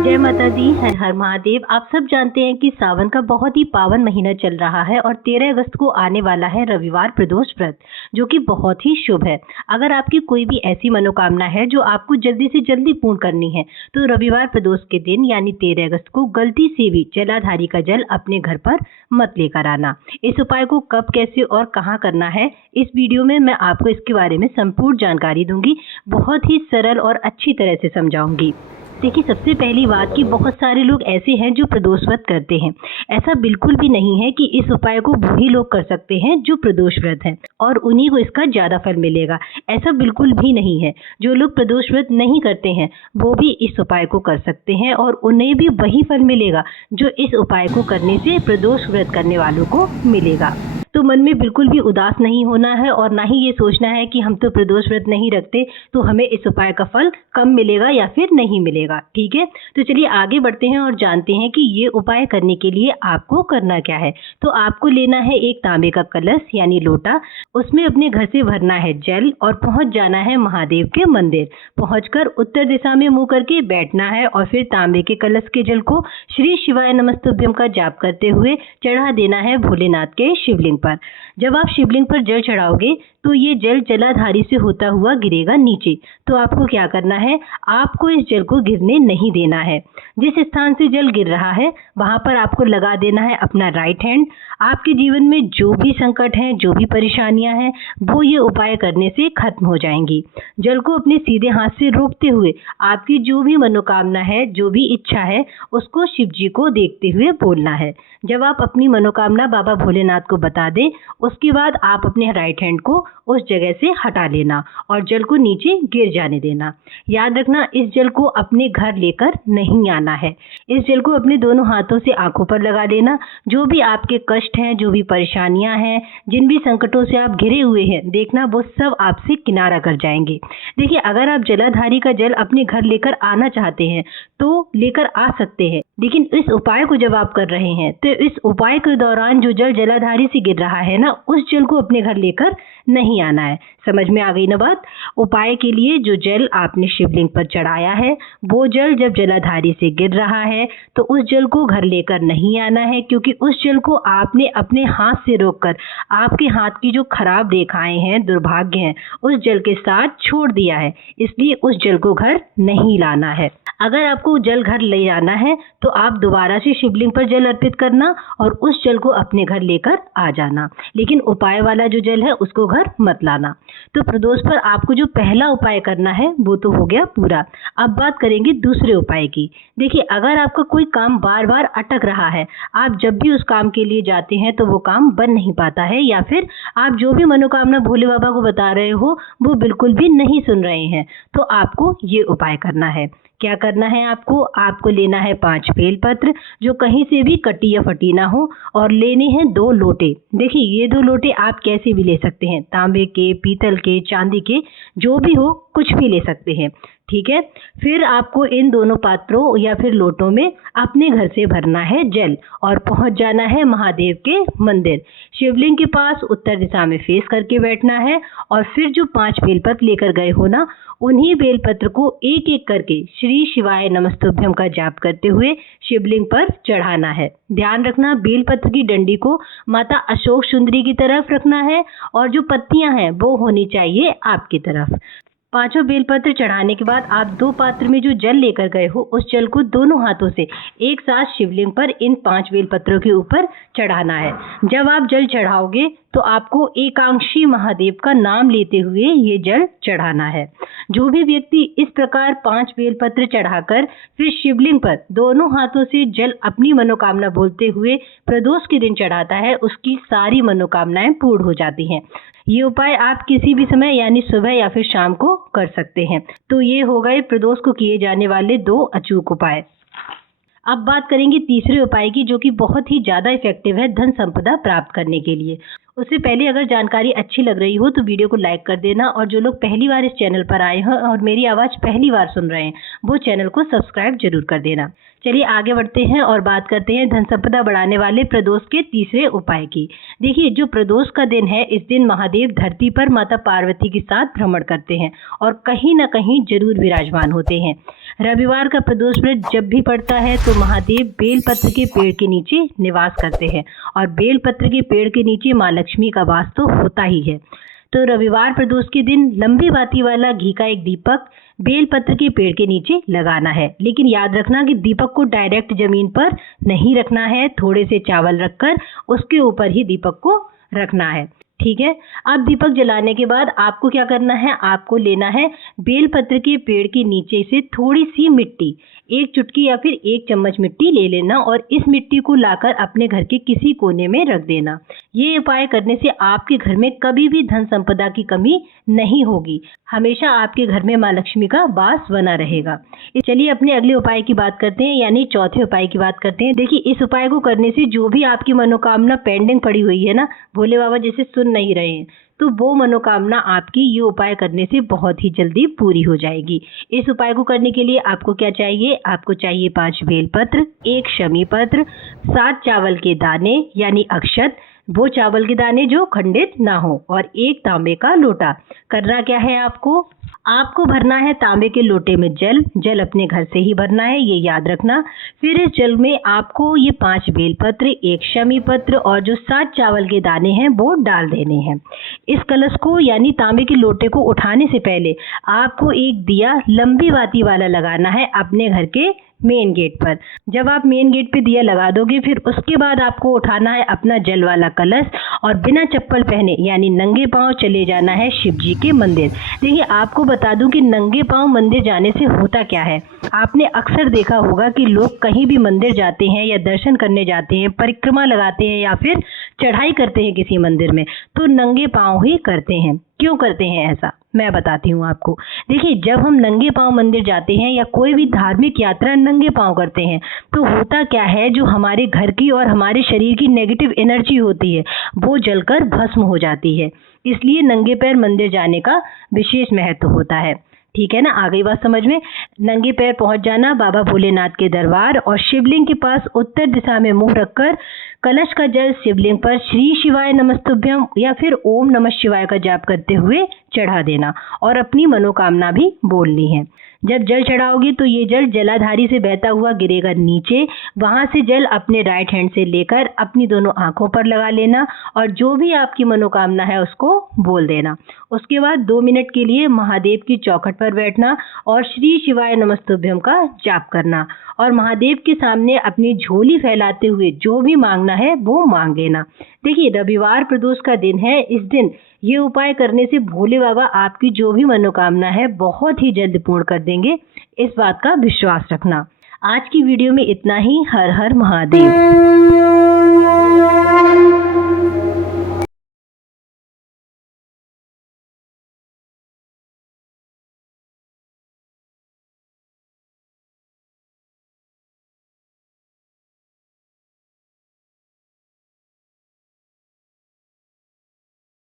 जय माता दी, हर हर महादेव। आप सब जानते हैं कि सावन का बहुत ही पावन महीना चल रहा है और 13 अगस्त को आने वाला है रविवार प्रदोष व्रत, जो कि बहुत ही शुभ है। अगर आपकी कोई भी ऐसी मनोकामना है जो आपको जल्दी से जल्दी पूर्ण करनी है, तो रविवार प्रदोष के दिन यानी 13 अगस्त को गलती से भी जलाधारी का जल अपने घर पर मत लेकर आना। इस उपाय को कब, कैसे और कहाँ करना है, इस वीडियो में मैं आपको इसके बारे में संपूर्ण जानकारी दूंगी। बहुत ही सरल और अच्छी तरह से समझाऊंगी। देखिए, सबसे पहली बात कि बहुत सारे लोग ऐसे हैं जो प्रदोष व्रत करते हैं। ऐसा बिल्कुल भी नहीं है कि इस उपाय को वही लोग कर सकते हैं जो प्रदोष व्रत हैं और उन्हीं को इसका ज़्यादा फल मिलेगा। ऐसा बिल्कुल भी नहीं है। जो लोग प्रदोष व्रत नहीं करते हैं वो भी इस उपाय को कर सकते हैं और उन्हें भी वही फल मिलेगा जो इस उपाय को करने से प्रदोष व्रत करने वालों को मिलेगा। तो मन में बिल्कुल भी उदास नहीं होना है और ना ही ये सोचना है कि हम तो प्रदोष व्रत नहीं रखते तो हमें इस उपाय का फल कम मिलेगा या फिर नहीं मिलेगा। ठीक है, तो चलिए आगे बढ़ते हैं और जानते हैं कि ये उपाय करने के लिए आपको करना क्या है। तो आपको लेना है एक तांबे का कलश यानी लोटा, उसमें अपने घर से भरना है जल और पहुंच जाना है महादेव के मंदिर। पहुंचकर उत्तर दिशा में मुंह करके बैठना है और फिर तांबे के कलश के जल को श्री शिवाय नमस्तुभ्यम का जाप करते हुए चढ़ा देना है भोलेनाथ के शिवलिंग पर। जब आप शिवलिंग पर जल चढ़ाओगे तो ये जल जलाधारी से होता हुआ गिरेगा नीचे। तो आपको क्या करना है, आपको इस जल को गिरने नहीं देना है। जिस स्थान से जल गिर रहा है वहां पर आपको लगा देना है अपना राइट हैंड। आपके जीवन में जो भी संकट हैं, जो भी परेशानियां हैं, वो ये उपाय करने से खत्म हो जाएंगी। जल को अपने सीधे हाथ से रोकते हुए आपकी जो भी मनोकामना है, जो भी इच्छा है, उसको शिव जी को देखते हुए बोलना है। जब आप अपनी मनोकामना बाबा भोलेनाथ को बता दें, उसके बाद आप अपने राइट हैंड को उस जगह से हटा लेना और जल को नीचे गिर जाने देना। याद रखना, इस जल को अपने घर लेकर नहीं आना है। इस जल को अपने दोनों हाथों से आंखों पर लगा देना। जो भी आपके कष्ट हैं, जो भी परेशानियां हैं, जिन भी संकटों से आप घिरे हुए हैं, देखना वो सब आपसे किनारा कर जाएंगे। देखिए, अगर आप जलाधारी का जल अपने घर लेकर आना चाहते हैं तो लेकर आ सकते हैं, लेकिन इस उपाय को जब आप कर रहे हैं तो इस उपाय के दौरान जो जल जलाधारी से गिर रहा है ना, उस जल को अपने घर लेकर नहीं आना है। समझ में आ गई ना बात। उपाय के लिए जो जल आपने शिवलिंग पर चढ़ाया है, वो जल जब जलाधारी से गिर रहा है तो उस जल को घर लेकर नहीं आना है, क्योंकि उस जल को आपने अपने हाथ से रोककर आपके हाथ की जो खराब रेखाएं हैं, दुर्भाग्य हैं, उस जल के साथ छोड़ दिया है। इसलिए उस जल को घर नहीं लाना है। अगर आपको जल घर ले जाना है तो आप दोबारा से शिवलिंग पर जल अर्पित करना और उस जल को अपने घर लेकर आ जाना, लेकिन उपाय वाला जो जल है उसको घर मत लाना। तो प्रदोष पर आपको जो पहला उपाय करना है वो तो हो गया पूरा। अब बात करेंगे दूसरे उपाय की। देखिए, अगर आपका कोई काम बार बार अटक रहा है, आप जब भी उस काम के लिए जाते हैं तो वो काम बन नहीं पाता है, या फिर आप जो भी मनोकामना भोले बाबा को बता रहे हो वो बिल्कुल भी नहीं सुन रहे हैं, तो आपको ये उपाय करना है। क्या करना है आपको लेना है 5 बेलपत्र, जो कहीं से भी कटी या फटी ना हो, और लेने हैं 2 लोटे। देखिए, ये 2 लोटे आप कैसे भी ले सकते हैं, तांबे के, पीतल के, चांदी के, जो भी हो, कुछ भी ले सकते हैं। ठीक है, फिर आपको इन दोनों पात्रों या फिर लोटों में अपने घर से भरना है जल और पहुंच जाना है महादेव के मंदिर। शिवलिंग के पास उत्तर दिशा में फेस करके बैठना है और फिर जो 5 बेलपत्र लेकर गए हो ना, उन्हीं बेलपत्र को एक एक करके श्री शिवाय नमस्तुभ्यम का जाप करते हुए शिवलिंग पर चढ़ाना है। ध्यान रखना, बेलपत्र की डंडी को माता अशोक सुंदरी की तरफ रखना है और जो पत्तियां हैं वो होनी चाहिए आपकी तरफ। 5 बेलपत्र चढ़ाने के बाद आप 2 पात्र में जो जल लेकर गए हो, उस जल को दोनों हाथों से एक साथ शिवलिंग पर इन 5 बेलपत्रों के ऊपर चढ़ाना है। जब आप जल चढ़ाओगे तो आपको एकांशी महादेव का नाम लेते हुए ये जल चढ़ाना है। जो भी व्यक्ति इस प्रकार 5 बेलपत्र चढ़ाकर फिर शिवलिंग पर दोनों हाथों से जल अपनी मनोकामना बोलते हुए प्रदोष के दिन चढ़ाता है, उसकी सारी मनोकामनाएं पूर्ण हो जाती हैं। ये उपाय आप किसी भी समय यानी सुबह या फिर शाम को कर सकते हैं। तो ये हो गए प्रदोष को किए जाने वाले 2 अचूक उपाय। अब बात करेंगे तीसरे उपाय की, जो कि बहुत ही ज़्यादा इफेक्टिव है धन संपदा प्राप्त करने के लिए। उससे पहले अगर जानकारी अच्छी लग रही हो तो वीडियो को लाइक कर देना, और जो लोग पहली बार इस चैनल पर आए हैं और मेरी आवाज़ पहली बार सुन रहे हैं वो चैनल को सब्सक्राइब जरूर कर देना। चलिए आगे बढ़ते हैं और बात करते हैं धन संपदा बढ़ाने वाले प्रदोष के तीसरे उपाय की। देखिए, जो प्रदोष का दिन है, इस दिन महादेव धरती पर माता पार्वती के साथ भ्रमण करते हैं और कहीं न कहीं जरूर विराजमान होते हैं। रविवार का प्रदोष व्रत जब भी पड़ता है तो महादेव बेलपत्र के पेड़ के नीचे निवास करते हैं, और बेलपत्र के पेड़ के नीचे माँ लक्ष्मी का वास तो होता ही है। तो रविवार प्रदोष के दिन लंबी बाती वाला घी का एक दीपक बेलपत्र के पेड़ के नीचे लगाना है, लेकिन याद रखना कि दीपक को डायरेक्ट जमीन पर नहीं रखना है, थोड़े से चावल रखकर उसके ऊपर ही दीपक को रखना है। ठीक है। अब दीपक जलाने के बाद आपको क्या करना है, आपको लेना है बेलपत्र के पेड़ के नीचे से थोड़ी सी मिट्टी, एक चुटकी या फिर एक चम्मच मिट्टी ले लेना, और इस मिट्टी को लाकर अपने घर के किसी कोने में रख देना। ये उपाय करने से आपके घर में कभी भी धन संपदा की कमी नहीं होगी, हमेशा आपके घर में माँ लक्ष्मी का वास बना रहेगा। चलिए अपने अगले उपाय की बात करते हैं, यानी चौथे उपाय की बात करते हैं। देखिए, इस उपाय को करने से जो भी आपकी मनोकामना पेंडिंग पड़ी हुई है ना, भोले बाबा जैसे सुन नहीं रहे हैं, तो वो मनोकामना आपकी ये उपाय करने से बहुत ही जल्दी पूरी हो जाएगी। इस उपाय को करने के लिए आपको क्या चाहिए, आपको चाहिए 5 बेलपत्र, 1 शमी पत्र, 7 चावल के दाने यानी अक्षत, वो चावल के दाने जो खंडित ना हो, और 1 तांबे का लोटा। करना क्या है, आपको भरना है तांबे के लोटे में जल अपने घर से ही भरना है, ये याद रखना। फिर इस जल में आपको ये 5 बेलपत्र, 1 शमी पत्र और जो 7 चावल के दाने हैं वो डाल देने हैं। इस कलश को यानी तांबे के लोटे को उठाने से पहले आपको एक दिया लंबी बाती वाला लगाना है अपने घर के मेन गेट पर। जब आप मेन गेट पे दिया लगा दोगे, फिर उसके बाद आपको उठाना है अपना जल वाला कलश और बिना चप्पल पहने यानी नंगे पांव चले जाना है शिव जी के मंदिर। देखिए, आपको बता दूं कि नंगे पांव मंदिर जाने से होता क्या है। आपने अक्सर देखा होगा कि लोग कहीं भी मंदिर जाते हैं या दर्शन करने जाते हैं, परिक्रमा लगाते हैं या फिर चढ़ाई करते हैं किसी मंदिर में, तो नंगे पांव ही करते हैं। क्यों करते हैं ऐसा, मैं बताती हूँ आपको। देखिए, जब हम नंगे पांव मंदिर जाते हैं या कोई भी धार्मिक यात्रा नंगे पांव करते हैं, तो होता क्या है, जो हमारे घर की और हमारे शरीर की नेगेटिव एनर्जी होती है वो जलकर भस्म हो जाती है। इसलिए नंगे पैर मंदिर जाने का विशेष महत्व होता है। ठीक है ना, आ गई बात समझ में। नंगे पैर पहुंच जाना बाबा भोलेनाथ के दरबार, और शिवलिंग के पास उत्तर दिशा में मुंह रखकर कलश का जल शिवलिंग पर श्री शिवाय नमस्तुभ्यम या फिर ओम नमः शिवाय का जाप करते हुए चढ़ा देना, और अपनी मनोकामना भी बोलनी है। जब जल चढ़ाओगे तो ये जल जलाधारी से बहता हुआ गिरेगा नीचे, वहां से जल अपने राइट हैंड से लेकर अपनी दोनों आंखों पर लगा लेना, और जो भी आपकी मनोकामना है उसको बोल देना। उसके बाद 2 मिनट के लिए महादेव की चौखट पर बैठना और श्री शिवाय नमस्तुभ्यम का जाप करना, और महादेव के सामने अपनी झोली फैलाते हुए जो भी मांगना है वो मांग लेना। देखिए, रविवार प्रदोष का दिन है, इस दिन ये उपाय करने से भोले बाबा आपकी जो भी मनोकामना है बहुत ही जल्द पूर्ण कर देंगे, इस बात का विश्वास रखना। आज की वीडियो में इतना ही। हर हर महादेव।